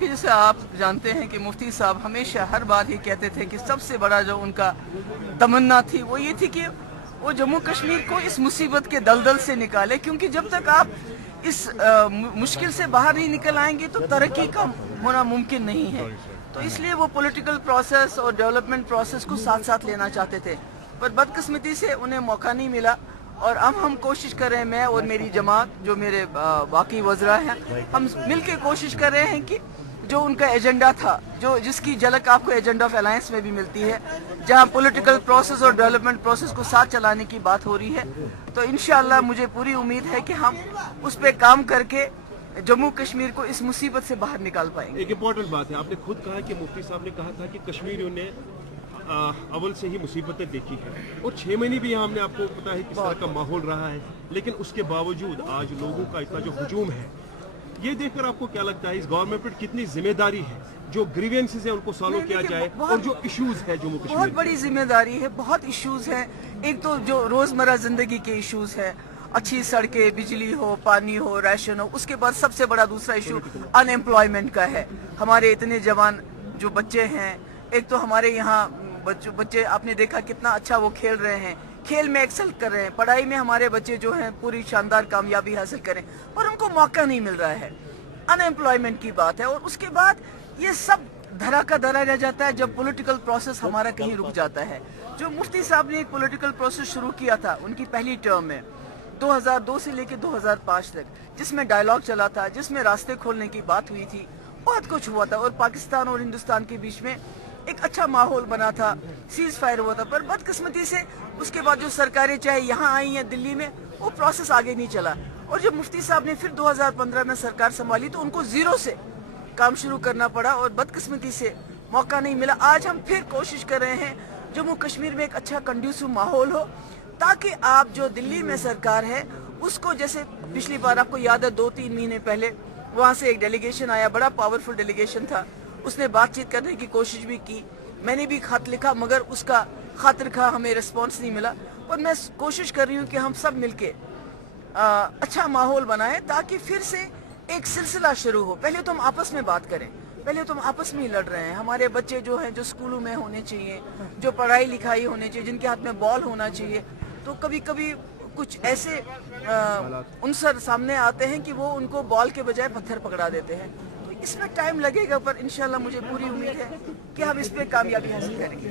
देखिए, जैसे आप जानते हैं कि मुफ्ती साहब हमेशा हर बार ये कहते थे कि सबसे बड़ा जो उनका तमन्ना थी वो ये थी कि वो जम्मू कश्मीर को इस मुसीबत के दलदल से निकाले, क्योंकि जब तक आप इस मुश्किल से बाहर नहीं निकल आएंगे तो तरक्की का होना मुमकिन नहीं है। तो इसलिए वो पॉलिटिकल प्रोसेस और डेवलपमेंट प्रोसेस को साथ साथ लेना चाहते थे, पर बदकिस्मती से उन्हें मौका नहीं मिला। और अब हम कोशिश कर रहे हैं, मैं और मेरी जमात, जो मेरे बाकी वज़रा हैं, हम मिलके कोशिश कर रहे हैं कि जो उनका एजेंडा था, जो जिसकी झलक आपको एजेंडा ऑफ अलायंस में भी मिलती है, जहां पॉलिटिकल प्रोसेस और डेवलपमेंट प्रोसेस को साथ चलाने की बात हो रही है, तो इंशाअल्लाह मुझे पूरी उम्मीद है कि हम उस पर काम करके जम्मू कश्मीर को इस मुसीबत से बाहर निकाल पाएंगे। एक इम्पोर्टेंट बात है, आपने खुद कहा कि मुफ्ती साहब ने कहा था कि कश्मीरियों ने अव्वल से ही मुसीबतें देखी है, और 6 महीने भी यहाँ हमने आपको पता है किस तरह का माहौल रहा है, लेकिन उसके बावजूद आज लोगों का इतना जो हुजूम है, ये देखकर आपको क्या लगता है इस गवर्नमेंट पर कितनी जिम्मेदारी है जो ग्रीवेंसेस है उनको सॉल्व किया जाए, और जो इश्यूज है जम्मू कश्मीर, बहुत बड़ी जिम्मेदारी है, बहुत इश्यूज हैं। एक तो जो रोजमर्रा जिंदगी के इश्यूज है, अच्छी सड़कें, बिजली हो, पानी हो, राशन हो, उसके बाद सबसे बड़ा दूसरा इशू अनएम्प्लॉयमेंट का है। हमारे इतने जवान जो बच्चे हैं, एक तो हमारे यहाँ बच्चे आपने देखा कितना अच्छा वो खेल रहे हैं, खेल में एक्सेल कर रहे हैं, पढ़ाई में हमारे बच्चे जो हैं पूरी शानदार कामयाबी हासिल करें, और उनको मौका नहीं मिल रहा है। अनएम्प्लॉयमेंट की बात है, और उसके बाद ये सब धरा का धरा रह जाता है जब पॉलिटिकल प्रोसेस हमारा कहीं रुक जाता है। जो मुफ्ती साहब ने एक पॉलिटिकल प्रोसेस शुरू किया था उनकी पहली टर्म में 2002 से लेकर 2005 तक, जिसमें डायलॉग चला था, जिसमें रास्ते खोलने की बात हुई थी, बहुत कुछ हुआ था, और पाकिस्तान और हिंदुस्तान के बीच में एक अच्छा माहौल बना था, सीज फायर हुआ था। पर बदकिस्मती से उसके बाद जो सरकारें चाहे यहाँ आई या दिल्ली में, वो प्रोसेस आगे नहीं चला। और जब मुफ्ती साहब ने फिर 2015 में सरकार संभाली तो उनको जीरो से काम शुरू करना पड़ा, और बदकिस्मती से मौका नहीं मिला। आज हम फिर कोशिश कर रहे हैं जम्मू कश्मीर में एक अच्छा कंड्यूसिव माहौल हो, ताकि आप जो दिल्ली में सरकार है उसको, जैसे पिछली बार आपको याद है 2-3 महीने पहले वहाँ से एक डेलीगेशन आया, बड़ा पावरफुल डेलीगेशन था, उसने बातचीत करने की कोशिश भी की, मैंने भी खत लिखा, मगर उसका खातिर खा हमें रिस्पांस नहीं मिला। और मैं कोशिश कर रही हूँ कि हम सब मिलके अच्छा माहौल बनाएं, ताकि फिर से एक सिलसिला शुरू हो। पहले तो हम आपस में बात करें, पहले तो हम आपस में ही लड़ रहे हैं। हमारे बच्चे जो हैं, जो स्कूलों में होने चाहिए, जो पढ़ाई लिखाई होनी चाहिए, जिनके हाथ में बॉल होना चाहिए, तो कभी कभी कुछ ऐसे उनसर सामने आते हैं कि वो उनको बॉल के बजाय पत्थर पकड़ा देते हैं। तो इसमें टाइम लगेगा, पर इंशाल्लाह मुझे पूरी उम्मीद है कि हम इस पे कामयाबी हासिल करेंगे।